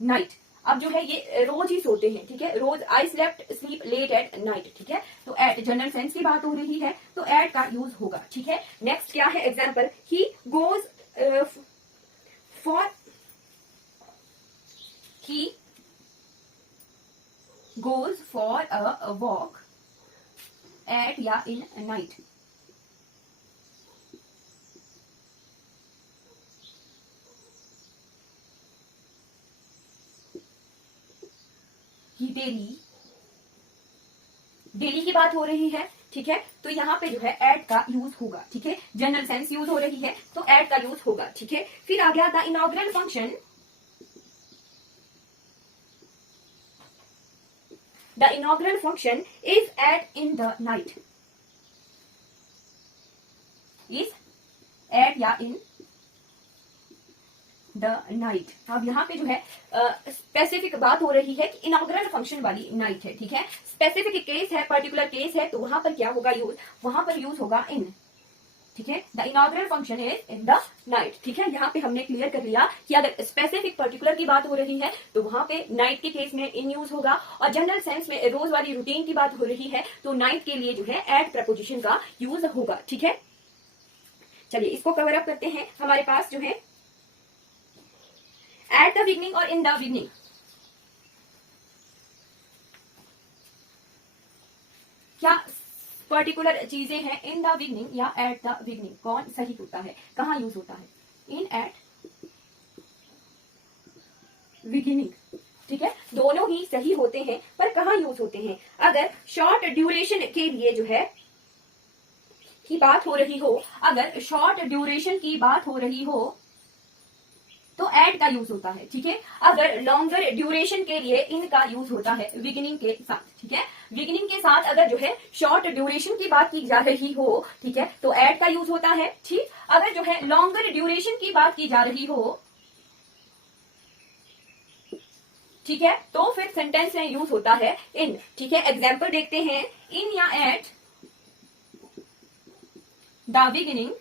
नाइट। अब जो है ये रोज ही सोते हैं, ठीक है, रोज I slept sleep late at night, ठीक है, तो एट जनरल सेंस की बात हो रही है, तो एट का यूज होगा, ठीक है। नेक्स्ट क्या है example, he goes for, he goes for a walk at या इन नाइट। डेली, डेली की बात हो रही है, ठीक है, तो यहाँ पे जो है एट का यूज होगा, ठीक है, जनरल सेंस यूज हो रही है तो एट का यूज होगा, ठीक है। फिर आ गया the inaugural function, the inaugural function is at in the night, is at या इन द नाइट। अब यहाँ पे जो है स्पेसिफिक बात हो रही है कि इनॉग्रल फंक्शन वाली नाइट है, ठीक है, स्पेसिफिक केस है, पर्टिकुलर केस है, तो वहां पर क्या होगा यूज, वहां पर यूज होगा इन, ठीक है, the inaugural function is in the night, ठीक है। यहाँ पे हमने क्लियर कर लिया कि अगर स्पेसिफिक पर्टिकुलर की बात हो रही है तो वहां पे नाइट के केस में इन यूज होगा, और जनरल सेंस में रोज वाली रूटीन की बात हो रही है तो नाइट के लिए जो है एट प्रपोजिशन का यूज होगा, ठीक है। चलिए इसको कवर अप करते हैं। हमारे पास जो है एट द बिगनिंग और इन द बिगनिंग, क्या पर्टिकुलर चीजें हैं इन द बिगनिंग या एट द बिगनिंग, कौन सही होता है, कहां यूज होता है, इन एट बिगिनिंग, ठीक है, दोनों ही सही होते हैं, पर कहां यूज होते हैं। अगर शॉर्ट ड्यूरेशन के लिए जो है की बात हो रही हो, अगर शॉर्ट ड्यूरेशन की बात हो रही हो तो एट का यूज होता है, ठीक है। अगर लॉन्गर ड्यूरेशन के लिए इन का यूज होता है बिगिनिंग के साथ, ठीक है, बिगिनिंग के साथ अगर जो है शॉर्ट ड्यूरेशन की बात की जा रही हो, ठीक है, तो एट का यूज होता है, ठीक। अगर जो है लॉन्गर ड्यूरेशन की बात की जा रही हो, ठीक है, तो फिर सेंटेंस में यूज होता है इन, ठीक है। एग्जाम्पल देखते हैं, इन या at the beginning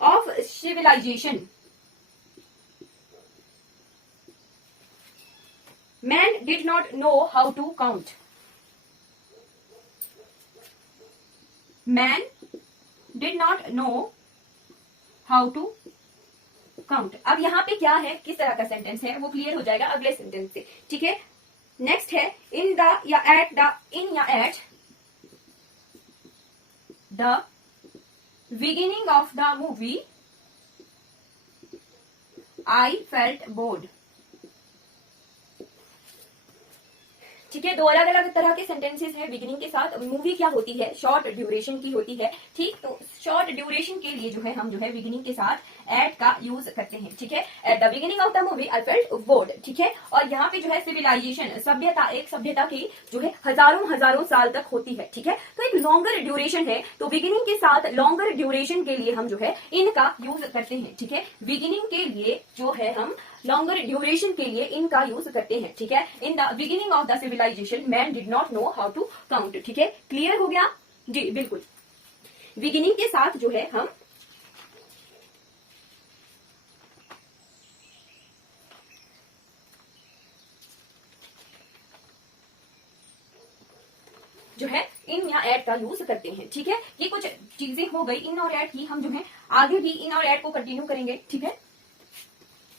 of civilization, man did not know how to count, man did not know how to count। अब यहाँ पे क्या है, किस तरह का सेंटेंस है वो क्लियर हो जाएगा अगले सेंटेंस से, ठीक है। नेक्स्ट है इन द या एट द, इन या at the beginning of the movie I felt bored, ठीक है। दो अलग अलग तरह के सेंटेंसेस हैं बिगिनिंग के साथ। मूवी क्या होती है, शॉर्ट ड्यूरेशन की होती है, ठीक, तो शॉर्ट ड्यूरेशन के लिए जो है हम जो है बिगिनिंग के साथ एट का यूज करते हैं, ठीक है। At the beginning of the movie I felt board, ठीक है। और यहाँ पे जो है सिविलाइजेशन, सभ्यता, एक सभ्यता की जो है हजारों हजारों साल तक होती है, ठीक है, तो एक लॉन्गर ड्यूरेशन है, तो बिगिनिंग के साथ लॉन्गर ड्यूरेशन के लिए हम जो है इनका यूज करते हैं, ठीक है। बिगिनिंग के लिए जो है हम लॉन्गर ड्यूरेशन के लिए इनका यूज करते हैं, ठीक है। In the beginning of the civilization man did not know how to count, ठीक है। क्लियर हो गया जी, बिल्कुल। बिगिनिंग के साथ जो है हम जो है इन या एट का यूज करते हैं, ठीक है। ये कुछ चीजें हो गई इन और एट की, हम जो है आगे भी इन और एट को कंटिन्यू करेंगे, ठीक है,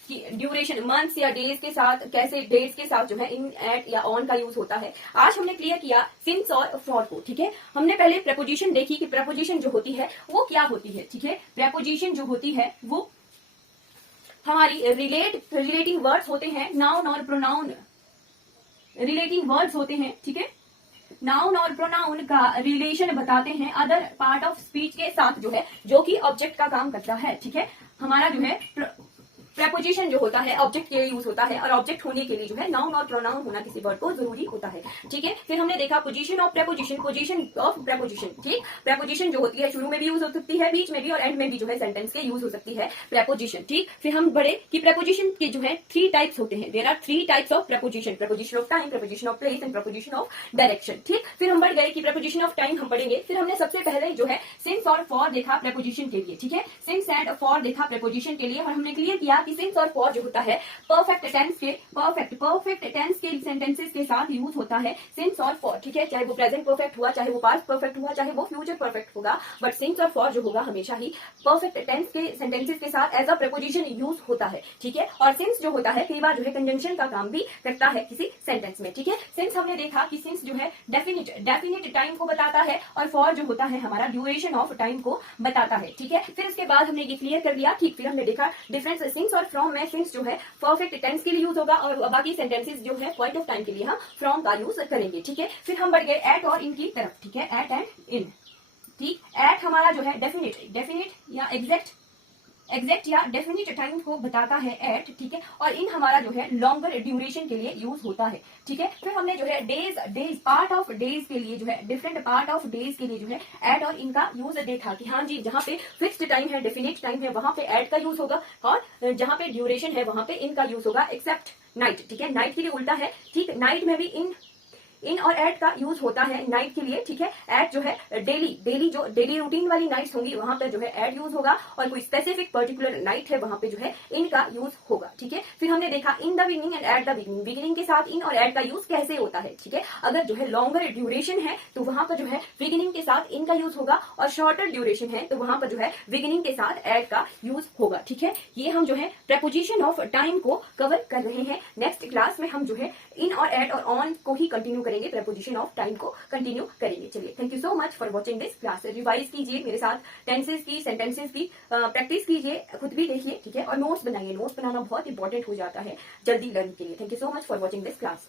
कि ड्यूरेशन मंथ्स या डेज के साथ, कैसे डेट्स के साथ जो है इन, एट या ऑन का यूज होता है। आज हमने क्लियर किया सिंस और फॉर को, ठीक है। हमने पहले प्रेपोजिशन देखी कि प्रेपोजिशन जो होती है वो क्या होती है, ठीक है। प्रेपोजिशन जो होती है वो हमारी रिलेटिंग वर्ड्स होते हैं, नाउन और प्रोनाउन रिलेटिंग वर्ड्स होते हैं, ठीक है। नाउन और प्रोनाउन का रिलेशन बताते हैं अदर पार्ट ऑफ स्पीच के साथ जो है, जो कि ऑब्जेक्ट का काम करता है, ठीक है। हमारा जो है प्रेपोजिशन जो होता है ऑब्जेक्ट के लिए यूज होता है, और ऑब्जेक्ट होने के लिए जो है नाउन और प्रोनाउन होना किसी वर्ड को जरूरी होता है, ठीक है। फिर हमने देखा position of preposition, position of preposition, ठीक। प्रेपोजिशन जो होती है शुरू में भी यूज हो सकती है, बीच में भी, और एंड में भी जो है सेंटेंस के यूज हो सकती है प्रेपोजिशन, ठीक। फिर हम बढ़े कि प्रेपोजिशन के जो है 3 टाइप्स होते हैं, there are 3 types of preposition, preposition of time, preposition of place and preposition of direction, ठीक। फिर हम बढ़ गए कि प्रेपोजिशन ऑफ टाइम हम पढ़ेंगे। फिर हमने सबसे पहले जो है सिंस और फॉर देखा प्रेपोजिशन के लिए, ठीक है। सिंस एंड फॉर देखा प्रेपोजिशन के लिए, और हमने क्लियर किया कि कि सिंस और फॉर जो होता है परफेक्ट टेंस के सेंटेंसेस के साथ यूज होता है सिंस और फॉर, ठीक है। चाहे वो प्रेजेंट परफेक्ट हुआ, चाहे वो पास्ट परफेक्ट हुआ, चाहे वो फ्यूचर परफेक्ट होगा, बट सिंस और फॉर जो होगा हमेशा ही परफेक्ट टेंस के सेंटेंसेस के साथ एज अ प्रपोजिशन यूज होता है, ठीक है। और सिंस जो होता है कई बार जो है कंजंक्शन का काम भी करता है किसी सेंटेंस में, ठीक है। सिंस हमने देखा कि सिंस जो है डेफिनिट टाइम को बताता है और फॉर जो होता है हमारा ड्यूरेशन ऑफ टाइम को बताता है, ठीक है। फिर उसके बाद हमने ये क्लियर कर लिया, ठीक। फिर हमने देखा डिफरेंस सिंस और फ्रॉम में सिंस जो है परफेक्ट टेंस के लिए यूज होगा और बाकी सेंटेंसेस जो है पॉइंट ऑफ टाइम के लिए हम फ्रॉम का यूज करेंगे, ठीक है। फिर हम बढ़ गए एट और इन की तरफ, ठीक है, एट एंड इन, ठीक। एट हमारा जो है डेफिनिट या एग्जैक्ट या डेफिनिट टाइम को बताता है एट, ठीक है। और इन हमारा जो है लॉन्गर ड्यूरेशन के लिए यूज होता है, ठीक है। फिर हमने जो है डेज पार्ट ऑफ डेज के लिए जो है डिफरेंट पार्ट ऑफ डेज के लिए जो है एट और इनका यूज देखा कि हाँ जी जहाँ पे फिक्स्ड टाइम है, डेफिनिट टाइम है, वहां पे एट का यूज होगा और जहाँ पे ड्यूरेशन है वहां पे इनका यूज होगा, एक्सेप्ट नाइट, ठीक है। नाइट के लिए उल्टा है, ठीक। नाइट में भी इन और एट का यूज होता है नाइट के लिए, ठीक है। एट जो है डेली रूटीन वाली नाइट्स होंगी वहां पर जो है एट यूज होगा और कोई स्पेसिफिक पर्टिकुलर नाइट है वहां पे जो है इनका यूज होगा, ठीक है। फिर हमने देखा इन the beginning and at the beginning के साथ इन और एट का यूज कैसे होता है, ठीक है। अगर जो है लॉन्गर ड्यूरेशन है तो वहां पर जो है बिगिनिंग के साथ इन का यूज होगा और शॉर्टर ड्यूरेशन है तो वहां पर जो है बिगिनिंग के साथ एट का यूज होगा, ठीक है। ये हम जो है प्रेपोजिशन ऑफ टाइम को कवर कर रहे हैं। नेक्स्ट क्लास में हम जो है इन और एट और ऑन को ही कंटिन्यू करेंगे, प्रेपोजिशन ऑफ टाइम को कंटिन्यू करेंगे। चलिए, thank you so much for watching this class. Revise कीजिए मेरे साथ, टेंसेस की, सेंटेंसेस की प्रैक्टिस कीजिए, खुद भी देखिए, ठीक है। और नोट्स बनाइए, नोट्स बनाना बहुत इंपॉर्टेंट हो जाता है जल्दी लर्न के लिए। Thank you so much for watching this class.